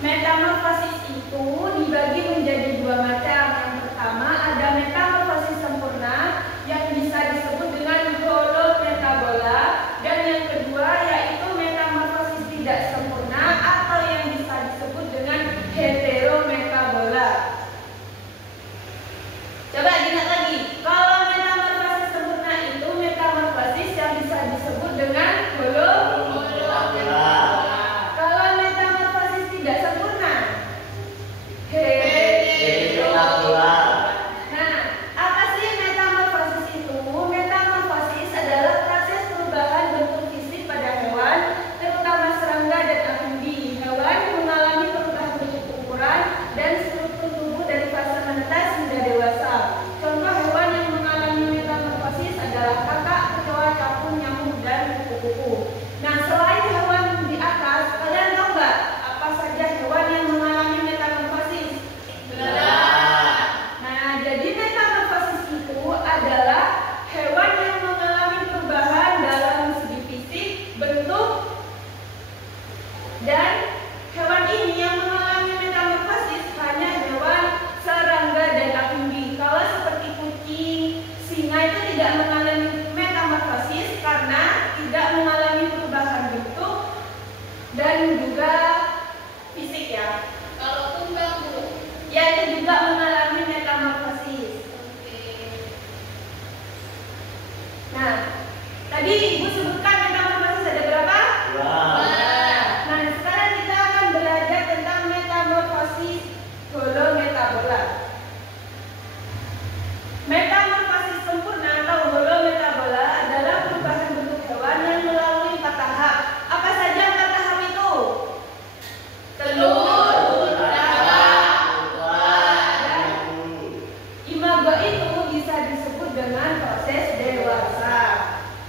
Metamorfosis itu dibagi menjadi dua macam. Yang pertama ada metamorfosis sempurna yang bisa disebut dengan holometabola, dan yang kedua yaitu metamorfosis tidak sempurna atau yang bisa disebut dengan heterometabola. Coba ingat lagi, kalau metamorfosis sempurna itu metamorfosis yang bisa disebut dengan holometabola. Kalau metamorfosis tidak sempurna, heterometabola. Nah, apa sih metamorfosis itu? Metamorfosis adalah proses perubahan bentuk fisik pada hewan, terutama serangga dan amfibi. Hewan mengalami perubahan bentuk ukuran dan struktur tubuh dari fase menetas hingga dewasa. Contoh hewan yang mengalami metamorfosis adalah kakak, kecoa, capung, nyamuk, dan kupu-kupu. Nah, selain hewan di atas, kalian tahu nggak apa saja hewan yang mengalami metamorfosis? Nah, jadi metamorfosis itu adalah hewan yang mengalami perubahan dalam segi fisik, bentuk, dan hewan ini yang mengalami metamorfosis hanya hewan serangga dan amfibi. Kalau seperti kucing, singa itu tidak mengalami metamorfosis karena tidak mengalami perubahan bentuk dan juga fisik ya. Kalau tunggang Bu, Ya, itu juga mengalami metamorfosis. Nah, tadi Ibu sebutkan metamorfosis ada berapa? Nah, sekarang kita akan belajar tentang metamorfosis holometabola. Metamorfosis sempurna atau holometabola adalah perubahan bentuk hewan yang melalui 4 tahap. Apa saja 4 tahap itu? Telur, dan imago itu bisa disebut dengan proses dewasa.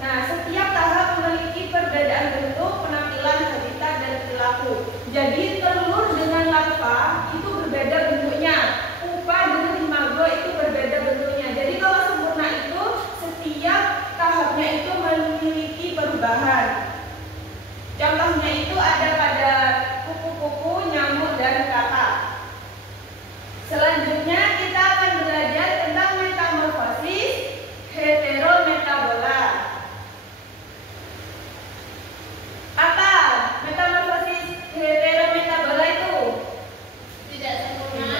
Nah, setiap tahap memiliki perbedaan bentuk, penampilan, habitat, dan perilaku. Jadi telur dengan larva itu berbeda bentuknya, pupa dengan imago itu berbeda bentuknya. Jadi kalau sempurna itu setiap tahapnya itu memiliki perubahan. Contohnya itu ada pada kupu-kupu, nyamuk, dan kakak. Selanjutnya kita akan belajar tentang metamorfosis heterometabola. Apa metamorfosis heterometabola itu? tidak sempurna.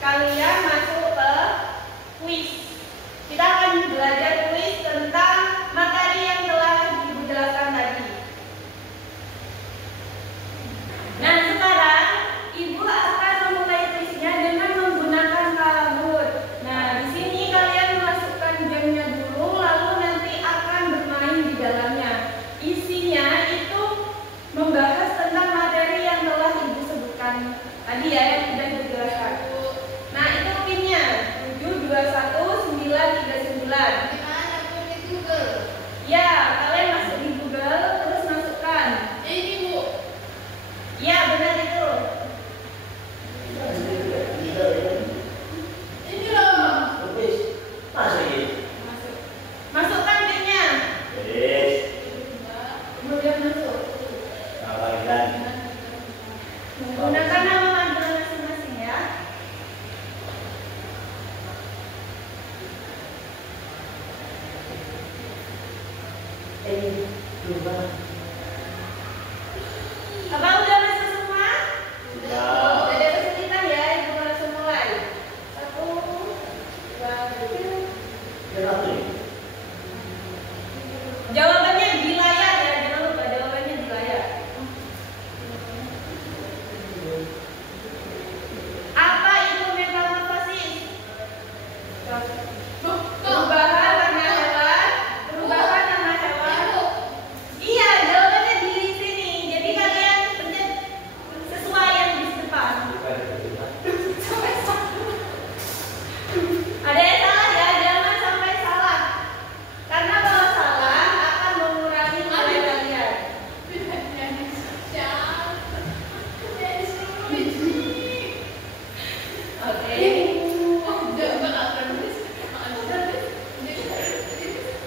kalian masuk ke kuis. Kita akan belajar kuis tentang materi yang telah Ibu jelaskan tadi. Nah, sekarang Ibu akan memulai kuisnya dengan menggunakan kalabur. Nah, di sini kalian masukkan jamnya dulu, lalu nanti akan bermain di dalamnya. Isinya itu membahas tentang materi yang telah Ibu sebutkan tadi ya, yang sudah dijelaskan. Nah, itu pinnya 721-939. Ya, kalian masuk di Google, terus masukkan. Ini Bu. Ya, benar itu. Ini loh. Masukkan pinnya. Kemudian masuk. Menggunakan nama majalah masing-masing ya. Apa udah masuk semua? Udah ada kesulitan ya, Ibu langsung mulai. 1, 2, 3. Jawabannya di layar ya, jangan lupa jawabannya di layar. Apa itu metamorfosis? Perubahan warna hewan, perubahan nama hewan. Iya, jawabannya di sini. Jadi kalian pencet sesuai yang di depan. Ada yang salah ya, jangan sampai salah. Karena kalau salah akan mengurangi nilai kalian. Oke.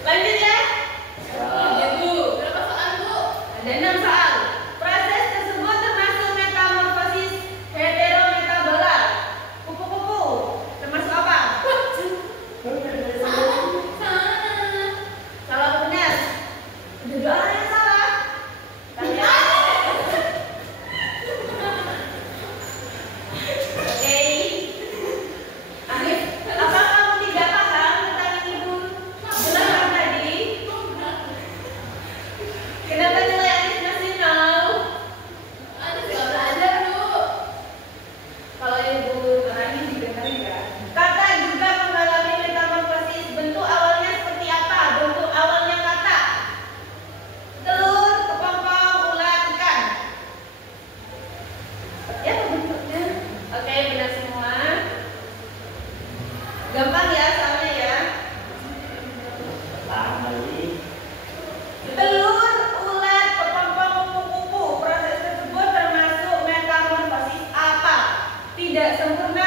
Lanjut ya. Ada 6 soal. Proses tersebut termasuk metamorfosis heterometabola. Kupu-kupu termasuk apa? Salah atau benar? Ada 2 orang yang salah. Kalian. Oke. Arif, apa kamu tidak paham tentang yang Ibu jelaskan tadi? Kenapa nilai Arif masih 0? Kalau Ibu terangin didengarin ya. Kata juga mengalami metamorfosis. Bentuk awalnya seperti apa? Bentuk awalnya kata. Telur, kepompong, ulat, ikan. Ya, apa bentuknya? Oke, benar semua. Gampang ya soalnya ya. Telur, ulat, kepompong, kupu-kupu. Proses tersebut termasuk metamorfosis apa? Tidak sempurna